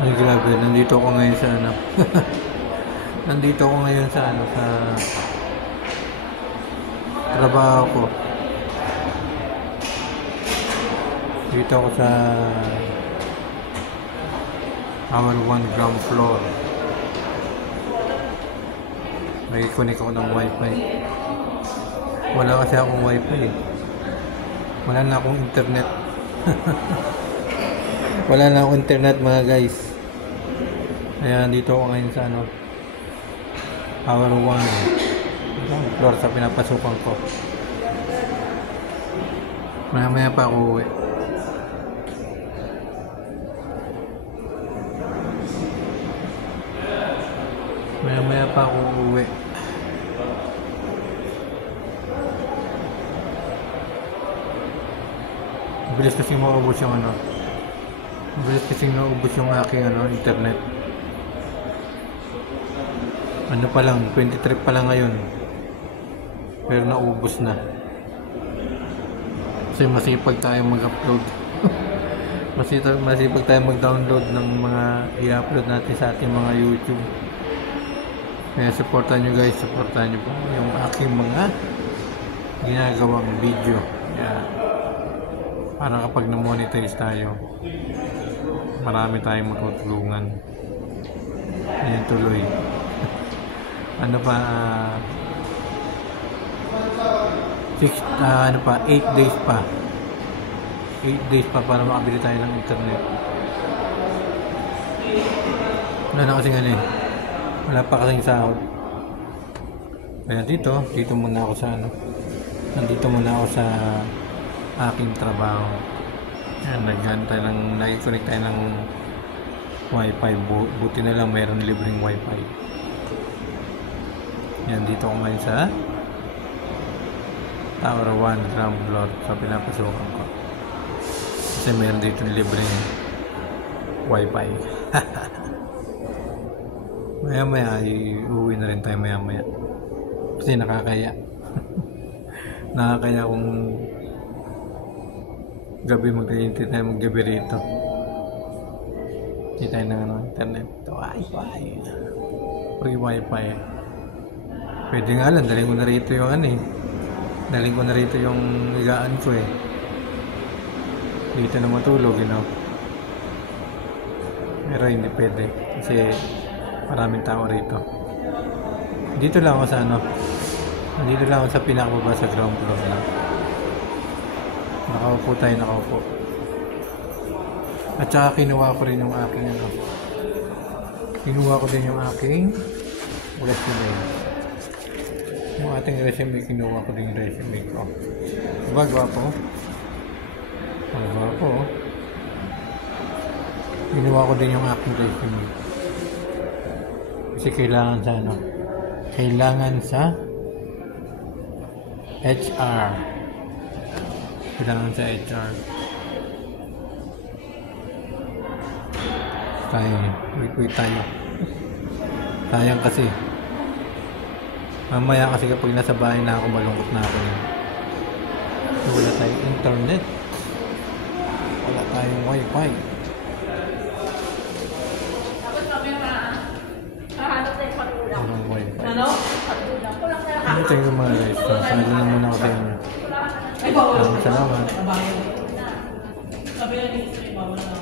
Ay grabe, nandito ako ngayon sa ano. Nandito ako ngayon sa ano, sa trabaho ko. Dito ako sa our 1 ground floor. May connect ako ng wifi. Wala kasi akong wifi. Wala na akong internet. Wala na akong internet mga guys. Kaya dito ako ngayon sa ano, our 1 floor sa pinapasukan ko. Maya pa ako uwi. Maya pa ako uwi. Bilis kasi maubos yung ano. Bilis kasi maubos yung aking ano, internet. Ano pa lang, 23 pa lang ngayon. Pero naubos na. Kasi masipag tayo mag-upload. masipag tayo mag-download ng mga i-upload natin sa ating mga YouTube. Kaya supportan nyo guys, supportan nyo po yung aking mga ginagawang video. Kaya para kapag na-monetize tayo, marami tayong matutulungan. Ayan tuloy. Ano pa, 8 days pa. 8 days pa para makabili tayo ng internet. Wala na kasing ano eh. Wala pa kasing sahod. Kaya dito muna ako sa ano. Nandito muna ako sa aking trabaho. Ayan, nag-connect tayo ng wifi. Buti na lang mayroon libreng wifi. Yan, dito ako ngayon sa Tower 1 ground floor sa pinapasukan ko. Kasi mayroon dito libreng wifi. Maya uuwi na rin tayo maya. Kasi nakakaya. Nakakaya kung gabi magtayintay tayo maggabi rito. Hindi tayo ng ano, internet. Wifi. Free wifi. Pwede nga lang, daling ko na rito yung ano eh. Daling ko na rito yung higaan ko eh. Dito na matulog, you know. Pero hindi pwede. Kasi maraming tao rito. Dito lang ako sa ano. Dito lang ako sa pinakababa sa ground floor lang. Nakaupo tayo, nakaupo. At saka kinuha ko rin yung aking ano. Kinuha ko din yung aking resume. Yung ating resume, kinuha ko din yung resume ko. Diba, gwapo? Gwapo. Kinuha ko din yung aking resume. Kasi kailangan sa ano? Kailangan sa HR. Kailangan sa HR. Wait tayo. Sayang kasi. Mamaya kasi kapag nasa bahay na ako, malungkot na ako yun. Wala tayong internet. Wala tayong wifi. Walang wifi. Ano tayo yung mga guys? Sabi na muna ako sa inyo. Maraming salamat. Sabi na ni History, bawal na.